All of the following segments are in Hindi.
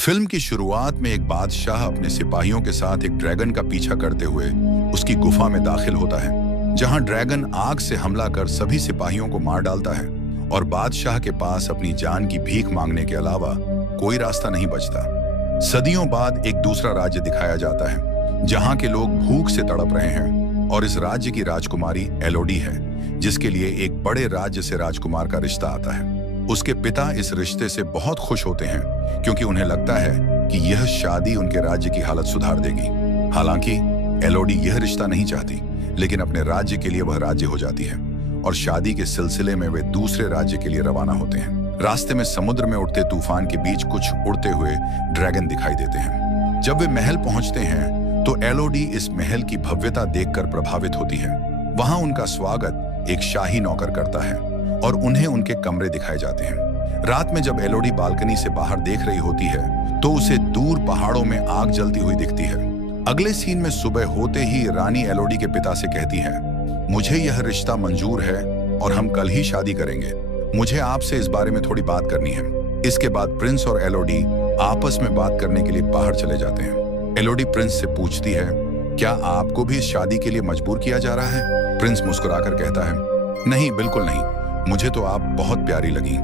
फिल्म की शुरुआत में एक बादशाह अपने सिपाहियों के साथ एक ड्रैगन का पीछा करते हुए उसकी गुफा में दाखिल होता है, जहां ड्रैगन आग से हमला कर सभी सिपाहियों को मार डालता है और बादशाह के पास अपनी जान की भीख मांगने के अलावा कोई रास्ता नहीं बचता। सदियों बाद एक दूसरा राज्य दिखाया जाता है, जहां के लोग भूख से तड़प रहे हैं और इस राज्य की राजकुमारी एलोडी है, जिसके लिए एक बड़े राज्य से राजकुमार का रिश्ता आता है। उसके पिता इस रिश्ते से बहुत खुश होते हैं क्योंकि उन्हें लगता है कि यह शादी उनके राज्य की हालत सुधार देगी। हालांकि एलोडी यह रिश्ता नहीं चाहती, लेकिन अपने राज्य के लिए वह राज्य हो जाती है और शादी के सिलसिले में वे दूसरे राज्य के लिए रवाना होते हैं। रास्ते में समुद्र में उठते तूफान के बीच कुछ उड़ते हुए ड्रैगन दिखाई देते हैं। जब वे महल पहुंचते हैं तो एलोडी इस महल की भव्यता देखकर प्रभावित होती है। वहां उनका स्वागत एक शाही नौकर करता है और उन्हें उनके कमरे दिखाए जाते हैं। रात में जब एलोडी बालकनी से बाहर देख रही होती है तो उसे दूर पहाड़ों में आग जलती हुई दिखती है। अगले सीन में सुबह होते ही रानी एलोडी के पिता से कहती है, मुझे यह रिश्ता मंजूर है और हम कल ही शादी करेंगे। मुझे आपसे इस बारे में थोड़ी बात करनी है। इसके बाद प्रिंस और एलोडी आपस में बात करने के लिए बाहर चले जाते हैं। एलोडी प्रिंस से पूछती है, क्या आपको भी इस शादी के लिए मजबूर किया जा रहा है? प्रिंस मुस्कुराकर कहता है, नहीं, बिल्कुल नहीं, मुझे तो आप बहुत प्यारी लगी।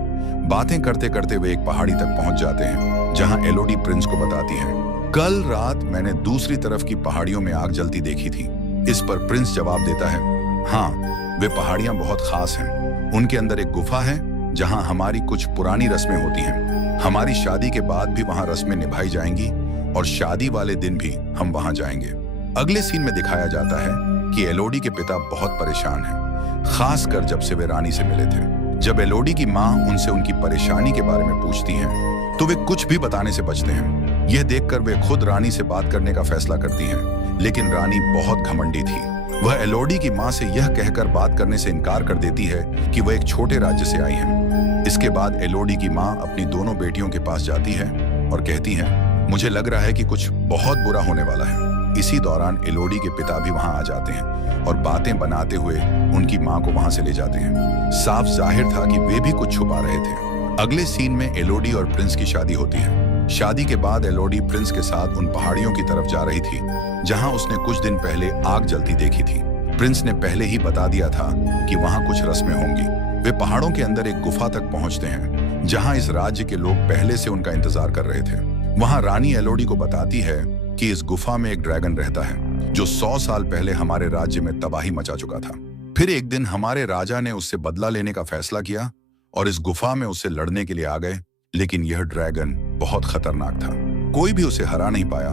बातें करते करते वे एक पहाड़ी तक पहुंच जाते हैं, जहां एलोडी प्रिंस को बताती है, कल रात मैंने दूसरी तरफ की पहाड़ियों में आग जलती देखी थी। इस पर प्रिंस जवाब देता है, हाँ, वे पहाड़ियां बहुत खास हैं। उनके अंदर एक गुफा है जहां हमारी कुछ पुरानी रस्में होती हैं। हमारी शादी के बाद भी वहां रस्में निभाई जाएंगी और शादी वाले दिन भी हम वहां जाएंगे। अगले सीन में दिखाया जाता है कि एलोडी के पिता बहुत परेशान हैं, खासकर जब से वे रानी से मिले थे। जब एलोडी की माँ उनसे उनकी परेशानी के बारे में पूछती हैं, तो वे कुछ भी बताने से बचते हैं। यह देखकर वे खुद रानी से बात करने का फैसला करती हैं, लेकिन रानी बहुत घमंडी थी। वह एलोडी की माँ से यह कहकर बात करने से इनकार कर देती है कि वह एक छोटे राज्य से आई हैं। इसके बाद एलोडी की माँ अपनी दोनों बेटियों के पास जाती है और कहती है, मुझे लग रहा है कि कुछ बहुत बुरा होने वाला है। इसी दौरान एलोडी के पिता भी वहां आ जाते हैं और बातें बनाते हुए उनकी मां को वहां से ले जाते हैं। साफ जाहिर था कि वे भी कुछ छुपा रहे थे। अगले सीन में एलोडी और प्रिंस की शादी होती है। शादी के बाद एलोडी प्रिंस के साथ उन पहाड़ियों की तरफ जा रही थी जहां उसने कुछ दिन पहले आग जलती देखी थी। प्रिंस ने पहले ही बता दिया था कि वहां कुछ रस्में होंगी। वे पहाड़ों के अंदर एक गुफा तक पहुंचते हैं जहां इस राज्य के लोग पहले से उनका इंतजार कर रहे थे। वहां रानी एलोडी को बताती है कि इस गुफा में एक ड्रैगन रहता है जो 100 साल पहले हमारे राज्य में तबाही मचा चुका था। फिर एक दिन हमारे राजा ने उससे बदला लेने का फैसला किया और इस गुफा में उससे लड़ने के लिए आ गए, लेकिन यह ड्रैगन बहुत खतरनाक था। कोई भी उसे हरा नहीं पाया,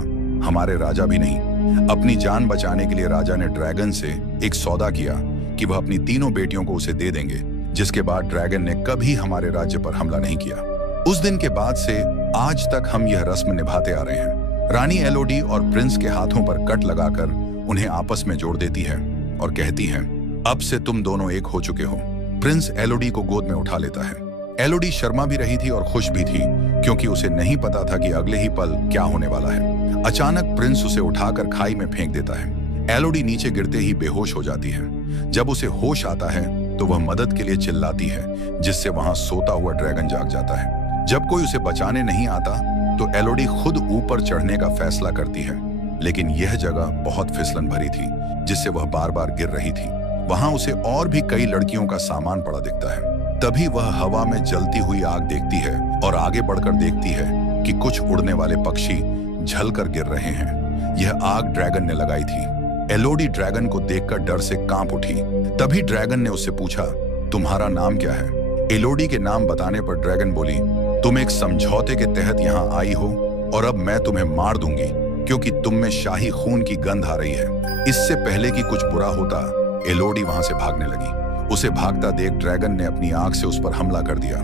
हमारे राजा भी नहीं। अपनी जान बचाने के लिए राजा ने ड्रैगन से एक सौदा किया कि वह अपनी तीनों बेटियों को उसे दे देंगे, जिसके बाद ड्रैगन ने कभी हमारे राज्य पर हमला नहीं किया। उस दिन के बाद से आज तक हम यह रस्म निभाते आ रहे हैं। रानी एलोडी और प्रिंस के हाथों पर कट लगाकर उन्हें आपस में जोड़ देती है और कहती है, अब से तुम दोनों एक हो चुके हो। प्रिंस एलोडी को गोद में उठा लेता है। एलोडी शर्मा भी रही थी और खुश भी थी, क्योंकि उसे नहीं पता था कि अगले ही पल क्या होने वाला है। अचानक प्रिंस उसे उठाकर खाई में फेंक देता है। एलोडी नीचे गिरते ही बेहोश हो जाती है। जब उसे होश आता है तो वह मदद के लिए चिल्लाती है, जिससे वहां सोता हुआ ड्रैगन जाग जाता है। जब कोई उसे बचाने नहीं आता तो एलोडी खुद ऊपर चढ़ने का फैसला करती है, लेकिन यह जगह बहुत फिसलन भरी थी, जिससे वह बार बार गिर रही थी। वहां उसे और भी कई लड़कियों का सामान पड़ा दिखता है। तभी वह हवा में जलती हुई आग देखती है और आगे बढ़कर देखती है कि कुछ उड़ने वाले पक्षी झलकर गिर रहे हैं। यह आग ड्रैगन ने लगाई थी। एलोडी ड्रैगन को देखकर डर से कांप उठी। तभी ड्रैगन ने उससे पूछा, तुम्हारा नाम क्या है? एलोडी के नाम बताने पर ड्रैगन बोली, तुम एक समझौते के तहत यहाँ आई हो और अब मैं तुम्हें मार दूंगी क्योंकि तुम में शाही खून की गंध आ रही है। इससे पहले कि कुछ बुरा होता, एलोडी वहां से भागने लगी। उसे भागता देख ड्रैगन ने अपनी आंख से उस पर हमला कर दिया।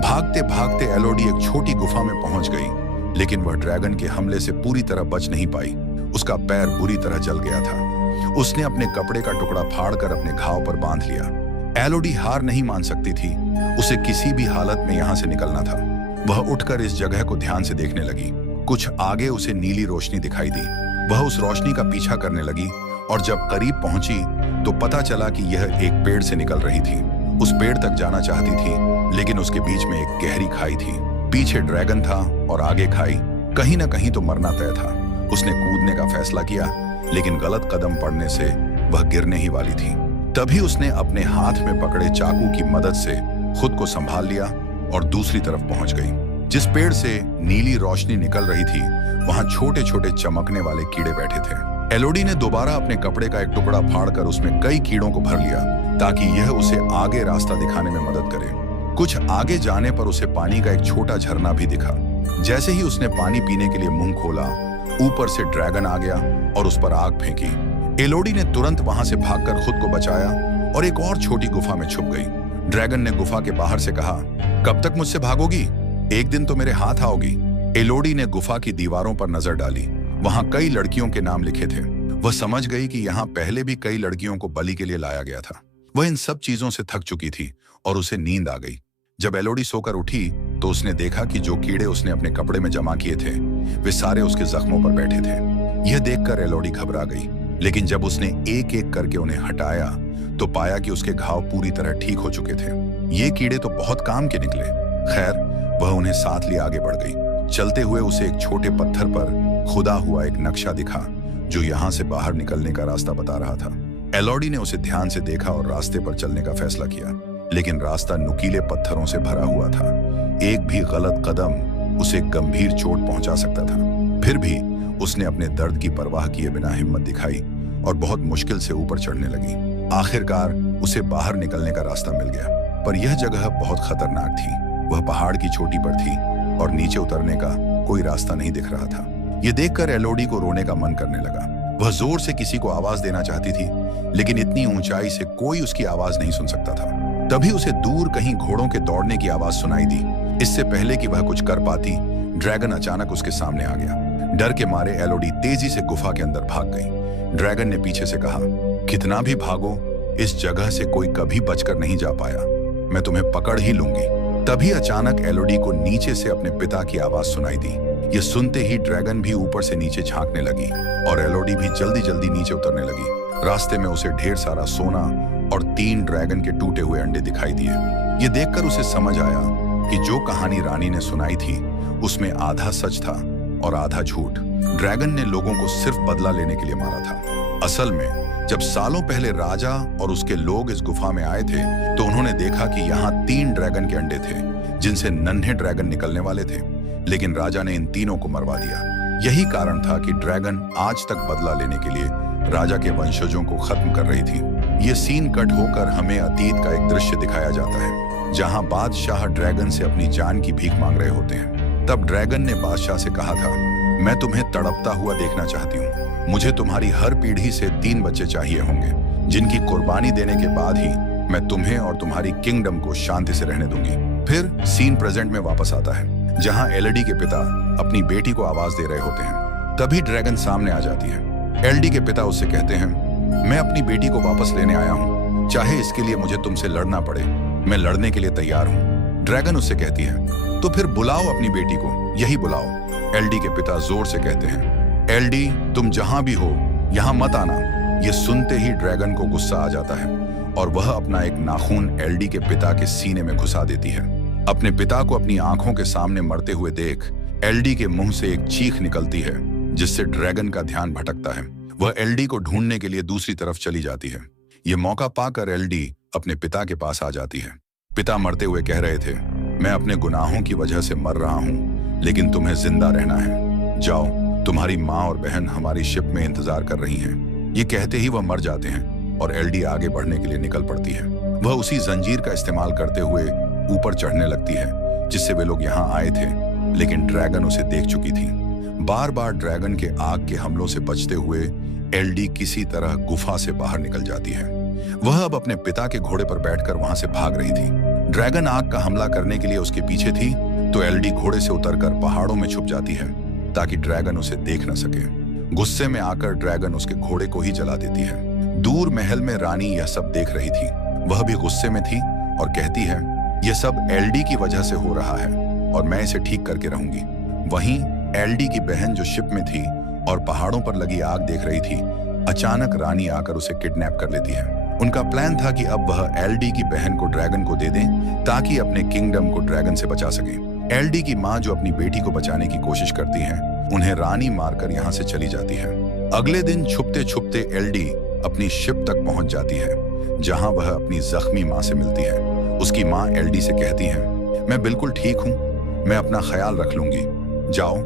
भागते भागते एलोडी एक छोटी गुफा में पहुंच गई, लेकिन वह ड्रैगन के हमले से पूरी तरह बच नहीं पाई। उसका पैर बुरी तरह जल गया था। उसने अपने कपड़े का टुकड़ा फाड़कर अपने घाव पर बांध लिया। एलोडी हार नहीं मान सकती थी। उसे किसी भी हालत में यहाँ से निकलना था। वह उठकर इस जगह को ध्यान से देखने लगी। कुछ आगे उसे नीली रोशनी दिखाई दी। वह उस रोशनी का पीछा करने लगी और जब करीब पहुंची तो पता चला कि यह एक पेड़ से निकल रही थी। उस पेड़ तक जाना चाहती थी, लेकिन उसके बीच में एक गहरी खाई थी। पीछे ड्रैगन था और आगे खाई। कहीं ना कहीं तो मरना तय था। उसने कूदने का फैसला किया, लेकिन गलत कदम पड़ने से वह गिरने ही वाली थी। तभी उसने अपने हाथ में पकड़े चाकू की मदद से खुद को संभाल लिया और दूसरी तरफ पहुंच गई। जिस पेड़ से नीली रोशनी निकल रही थी, वहां छोटे छोटे चमकने वाले कीड़े बैठे थे। एलोडी ने दोबारा अपने कपड़े का एक टुकड़ा फाड़कर उसमें कई कीड़ों को भर लिया, ताकि यह उसे आगे रास्ता दिखाने में मदद करे। कुछ आगे जाने पर उसे पानी का एक छोटा झरना भी दिखा। जैसे ही उसने पानी पीने के लिए मुंह खोला, ऊपर से ड्रैगन आ गया और उस पर आग फेंकी। एलोडी ने तुरंत वहां से भागकर खुद को बचाया और एक और छोटी गुफा में छुप गई। ड्रैगन ने गुफा के बाहर से कहा, कब तक मुझसे भागोगी? एक दिन तो मेरे हाथ आओगी। एलोडी ने गुफा की दीवारों पर नजर डाली। वहां कई लड़कियों के नाम लिखे थे। वह समझ गई कि यहाँ पहले भी कई लड़कियों को बलि के लिए लाया गया था। वह इन सब चीजों से थक चुकी थी और उसे नींद आ गई। जब एलोडी सोकर उठी तो उसने देखा कि जो कीड़े उसने अपने कपड़े में जमा किए थे, वे सारे उसके जख्मों पर बैठे थे। यह देखकर एलोडी घबरा गई, लेकिन जब उसने एक एक करके उन्हें हटाया तो पाया कि उसके घाव पूरी तरह ठीक हो चुके थे। ये कीड़े तो बहुत काम के निकले। खैर, वह उन्हें साथ लिए आगे बढ़ गई। चलते हुए उसे एक छोटे पत्थर पर खुदा हुआ एक नक्शा दिखा, जो यहाँ से बाहर निकलने का रास्ता बता रहा था। एलोडी ने उसे ध्यान से देखा और रास्ते पर चलने का फैसला किया, लेकिन रास्ता नुकीले पत्थरों से भरा हुआ था। एक भी गलत कदम उसे गंभीर चोट पहुंचा सकता था। फिर भी उसने अपने दर्द की परवाह किए बिना हिम्मत दिखाई और बहुत मुश्किल से ऊपर चढ़ने लगी। आखिरकार उसे बाहर निकलने का रास्ता मिल गया, पर यह जगह बहुत खतरनाक थी। वह पहाड़ की चोटी पर थी और नीचे उतरने का कोई रास्ता नहीं दिख रहा था। यह देखकर एलोडी को रोने का मन करने लगा। वह जोर से किसी को आवाज देना चाहती थी, लेकिन इतनी ऊंचाई से कोई उसकी आवाज नहीं सुन सकता था। तभी उसे दूर कहीं घोड़ों के दौड़ने की आवाज सुनाई दी। इससे पहले कि वह कुछ कर पाती, ड्रैगन अचानक उसके सामने आ गया। डर के मारे एलोडी तेजी से गुफा के अंदर भाग गई। ड्रैगन ने पीछे से कहा, कितना भी भागो, इस जगह से कोई कभी बचकर नहीं जा पाया। मैं तुम्हें पकड़ ही लूंगी। तभी अचानक एलोडी को नीचे से अपने पिता की आवाज सुनाई दी। ये सुनते ही ड्रैगन भी ऊपर से नीचे झांकने लगी और एलोडी भी जल्दी जल्दी नीचे उतरने लगी। रास्ते में उसे ढेर सारा सोना और 3 ड्रैगन के टूटे हुए अंडे दिखाई दिए। ये देखकर उसे समझ आया कि जो कहानी रानी ने सुनाई थी, उसमें आधा सच था और आधा झूठ। ड्रैगन ने लोगों को सिर्फ बदला लेने के लिए मारा था। असल में जब सालों पहले राजा और उसके लोग इस गुफा में आए थे, तो उन्होंने देखा कि यहाँ 3 ड्रैगन के अंडे थे, जिनसे नन्हे ड्रैगन निकलने वाले थे। लेकिन राजा ने इन तीनों को मरवा दिया। यही कारण था कि ड्रैगन आज तक बदला लेने के लिए राजा के वंशजों को खत्म कर रही थी। ये सीन कट होकर हमें अतीत का एक दृश्य दिखाया जाता है, जहां बादशाह ड्रैगन से अपनी जान की भीख मांग रहे होते हैं। तब ड्रैगन ने बादशाह से कहा था, मैं तुम्हें तड़पता हुआ देखना चाहती हूँ। मुझे तुम्हारी हर पीढ़ी से 3 बच्चे चाहिए होंगे, जिनकी कुर्बानी देने के बाद ही मैं तुम्हें और तुम्हारी किंगडम को शांति से रहने दूंगी। फिर सीन प्रेजेंट में वापस आता है, जहां एलोडी के पिता अपनी बेटी को आवाज दे रहे होते हैं। तभी ड्रैगन सामने आ जाती है। एलोडी के पिता उससे कहते हैं, मैं अपनी बेटी को वापस लेने आया हूँ, चाहे इसके लिए मुझे तुमसे लड़ना पड़े, मैं लड़ने के लिए तैयार हूँ। ड्रैगन उससे कहती है, तो फिर बुलाओ अपनी बेटी को, यही बुलाओ। एलोडी के पिता जोर से कहते हैं, एलोडी, तुम जहां भी हो, यहां मत आना। ये सुनते ही ड्रैगन को गुस्सा आ जाता है और वह अपना एक नाखून एलोडी के पिता के सीने में घुसा देती है। अपने पिता को अपनी आंखों के सामने मरते हुए देख एलोडी के मुंह से एक चीख निकलती है, जिससे ड्रैगन का ध्यान भटकता है। वह एलोडी को ढूंढने के लिए दूसरी तरफ चली जाती है। ये मौका पाकर एलोडी अपने पिता के पास आ जाती है। पिता मरते हुए कह रहे थे, मैं अपने गुनाहों की वजह से मर रहा हूँ, लेकिन तुम्हें जिंदा रहना है। जाओ, तुम्हारी माँ और बहन हमारी शिप में इंतजार कर रही हैं। ये कहते ही वह मर जाते हैं और एलोडी आगे बढ़ने के लिए निकल पड़ती है। वह उसी जंजीर का इस्तेमाल करते हुए ऊपर चढ़ने लगती है, जिससे वे लोग यहाँ आए थे, लेकिन ड्रैगन उसे देख चुकी थी। बार बार ड्रैगन के आग के हमलों से बचते हुए एलोडी किसी तरह गुफा से बाहर निकल जाती है। वह अब अपने पिता के घोड़े पर बैठकर वहां से भाग रही थी। ड्रैगन आग का हमला करने के लिए उसके पीछे थी, तो एलोडी घोड़े से उतरकर पहाड़ों में छुप जाती है, ताकि ड्रैगन उसे देख न सके। गुस्से में आकर ड्रैगन उसके घोड़े को ही जला देती है। दूर महल में रानी यह सब देख रही थी। वह भी गुस्से में थी और कहती है, यह सब एलोडी की वजह से हो रहा है और मैं इसे ठीक करके रहूंगी। वहीं एलोडी की बहन जो शिप में थी और पहाड़ों पर लगी आग देख रही थी, अचानक रानी आकर उसे किडनैप कर लेती है। उनका प्लान था कि अब वह एलोडी की बहन को ड्रैगन को दे दें, ताकि अपने किंगडम को ड्रैगन से बचा सके। एलडी की माँ जो अपनी बेटी को बचाने की कोशिश करती है, उन्हें रानी मारकर यहाँ से चली जाती है। अगले दिन छुपते छुपते एलडी अपनी शिप तक पहुंच जाती है, जहां वह अपनी जख्मी माँ से मिलती है। उसकी माँ एलडी से कहती है, मैं बिल्कुल ठीक हूँ, मैं अपना ख्याल रख लूंगी। जाओ,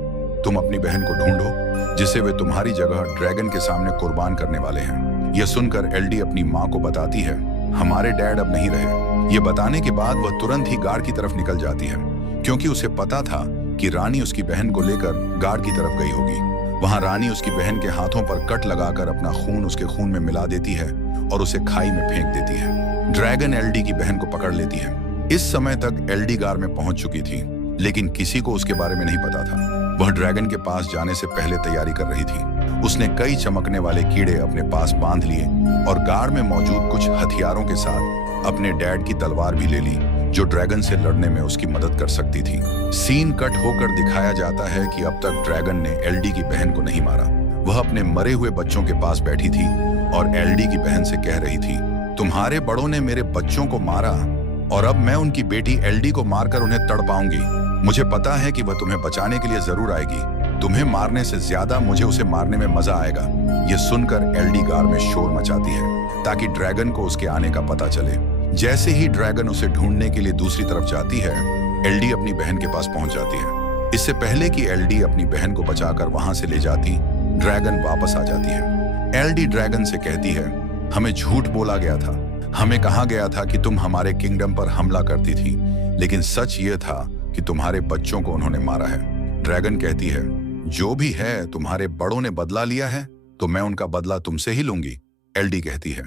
तुम अपनी बहन को ढूंढो, जिसे वे तुम्हारी जगह ड्रैगन के सामने कुर्बान करने वाले हैं। यह सुनकर एलडी अपनी माँ को बताती है, हमारे डैड अब नहीं रहे। ये बताने के बाद वह तुरंत ही गार्ड की तरफ निकल जाती है, क्योंकि उसे पता था कि रानी उसकी बहन को लेकर गार्ड की तरफ गई होगी। वहां रानी उसकी बहन के हाथों पर कट लगाकर अपना खून उसके खून में मिला देती है और उसे खाई में फेंक देती है। ड्रैगन एलडी की बहन को पकड़ लेती है। इस समय तक एलडी गार में पहुंच चुकी थी, लेकिन किसी को उसके बारे में नहीं पता था। वह ड्रैगन के पास जाने से पहले तैयारी कर रही थी। उसने कई चमकने वाले कीड़े अपने पास बांध लिए और गार में मौजूद कुछ हथियारों के साथ अपने डैड की तलवार भी ले ली, जो ड्रैगन से लड़ने में उसकी मदद कर सकती थी। सीन कट होकर दिखाया जाता है कि अब तक ड्रैगन ने एलडी की बहन को नहीं मारा। वह अपने मरे हुए बच्चों के पास बैठी थी और एलडी की बहन से कह रही थी, तुम्हारे बड़ों ने मेरे बच्चों को मारा और अब मैं उनकी बेटी एलडी को मारकर उन्हें तड़ पाऊंगी। मुझे पता है कि वह तुम्हें बचाने के लिए जरूर आएगी। तुम्हें मारने से ज्यादा मुझे उसे मारने में मजा आएगा। यह सुनकर एलडी गार में शोर मचाती है ताकि ड्रैगन को उसके आने का पता चले। जैसे ही ड्रैगन उसे ढूंढने के लिए दूसरी तरफ जाती है, एलडी अपनी बहन के पास पहुंच जाती है। इससे पहले कि एलडी अपनी बहन को बचाकर वहां से ले जाती, ड्रैगन वापस आ जाती है। एलडी ड्रैगन से कहती है, हमें झूठ बोला गया था। हमें कहा गया था कि तुम हमारे किंगडम पर हमला करती थी, लेकिन सच ये था कि तुम्हारे बच्चों को उन्होंने मारा है। ड्रैगन कहती है, जो भी है, तुम्हारे बड़ों ने बदला लिया है तो मैं उनका बदला तुमसे ही लूंगी। एलडी कहती है,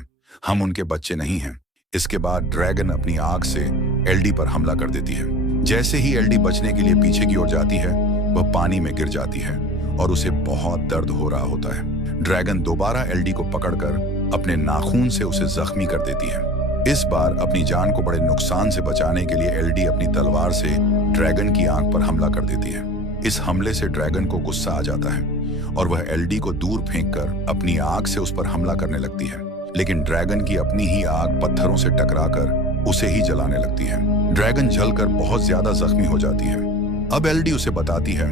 हम उनके बच्चे नहीं हैं। इसके बाद ड्रैगन अपनी आग से एलडी पर हमला कर देती है। जैसे ही एलडी बचने के लिए पीछे की ओर जाती है, वह पानी में गिर जाती है और उसे बहुत दर्द हो रहा होता है। ड्रैगन दोबारा एलडी को पकड़कर अपने नाखून से उसे जख्मी कर देती है। इस बार अपनी जान को बड़े नुकसान से बचाने के लिए एलडी अपनी तलवार से ड्रैगन की आंख पर हमला कर देती है। इस हमले से ड्रैगन को गुस्सा आ जाता है और वह एलडी को दूर फेंककर अपनी आग से उस पर हमला करने लगती है, लेकिन ड्रैगन की अपनी ही आग पत्थरों से टकराकर उसे ही जलाने लगती है। ड्रैगन जलकर बहुत ज्यादा जख्मी हो जाती है। अब एलडी उसे बताती है,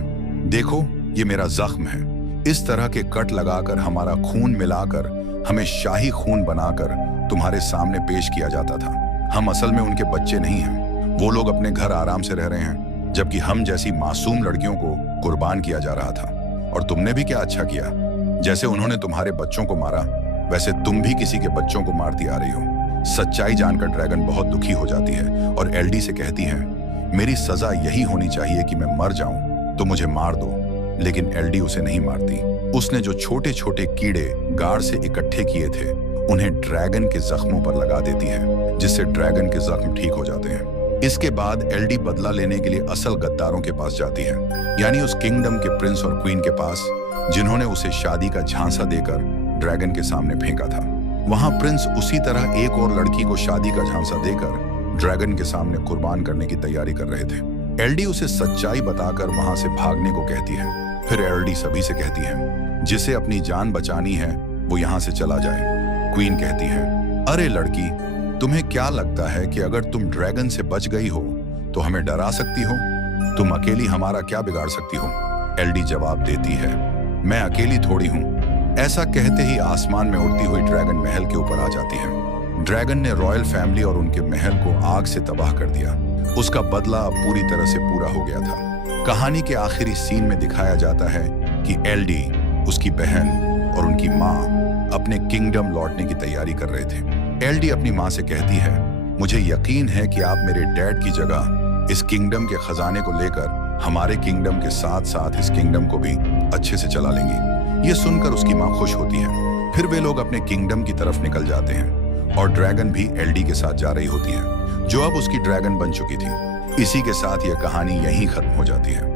देखो, ये मेरा जख्म है। इस तरह के कट लगाकर हमारा खून मिलाकर हमें शाही खून बनाकर तुम्हारे सामने पेश किया जाता था। हम असल में उनके बच्चे नहीं हैं। वो लोग अपने घर आराम से रह रहे हैं, जबकि हम जैसी मासूम लड़कियों को कुर्बान किया जा रहा था। और तुमने भी क्या अच्छा किया? जैसे उन्होंने तुम्हारे बच्चों को मारा, वैसे तुम भी किसी के बच्चों को मारती आ रही हो। सच्चाई जानकर ड्रैगन बहुत दुखी हो जाती है और एलडी से कहती है, मेरी सजा यही होनी चाहिए कि मैं मर जाऊं, तो मुझे मार दो। लेकिन एलडी उसे नहीं मारती। उसने जो छोटे छोटे कीड़े गार से इकट्ठे किए थे, उन्हें ड्रैगन के जख्मों पर लगा देती है, जिससे ड्रैगन के जख्म ठीक हो जाते हैं। इसके बाद एलडी बदला लेने के लिए असल गद्दारों के पास जाती है, यानी उस किंगडम के प्रिंस और क्वीन के पास, जिन्होंने उसे शादी का झांसा देकर ड्रैगन के सामने फेंका था। वहां प्रिंस उसी तरह एक और लड़की को शादी का झांसा देकर ड्रैगन के सामने कुर्बान करने की तैयारी कर रहे थे। एलडी उसे सच्चाई बताकर वहां से भागने को कहती है। फिर एलडी सभी से कहती है, जिसे अपनी जान बचानी है वो यहाँ से चला जाए। क्वीन कहती है, अरे लड़की, तुम्हें क्या लगता है कि अगर तुम ड्रैगन से बच गई हो तो हमें डरा सकती हो? तुम अकेली हमारा क्या बिगाड़ सकती हो? एलडी जवाब देती है, मैं अकेली थोड़ी हूँ। ऐसा कहते ही आसमान में उड़ती हुई ड्रैगन महल के ऊपर आ जाती है। ड्रैगन ने रॉयल फैमिली और उनके महल को आग से तबाह कर दिया। उसका बदला अब पूरी तरह से पूरा हो गया था। कहानी के आखिरी सीन में दिखाया जाता है कि एलडी, उसकी बहन और उनकी माँ अपने किंगडम लौटने की तैयारी कर रहे थे। एलडी अपनी माँ से कहती है, मुझे यकीन है कि आप मेरे डैड की जगह इस किंगडम के खजाने को लेकर हमारे किंगडम के साथ साथ इस किंगडम को भी अच्छे से चला लेंगी। ये सुनकर उसकी माँ खुश होती है। फिर वे लोग अपने किंगडम की तरफ निकल जाते हैं और ड्रैगन भी एलडी के साथ जा रही होती है, जो अब उसकी ड्रैगन बन चुकी थी। इसी के साथ यह कहानी यहीं खत्म हो जाती है।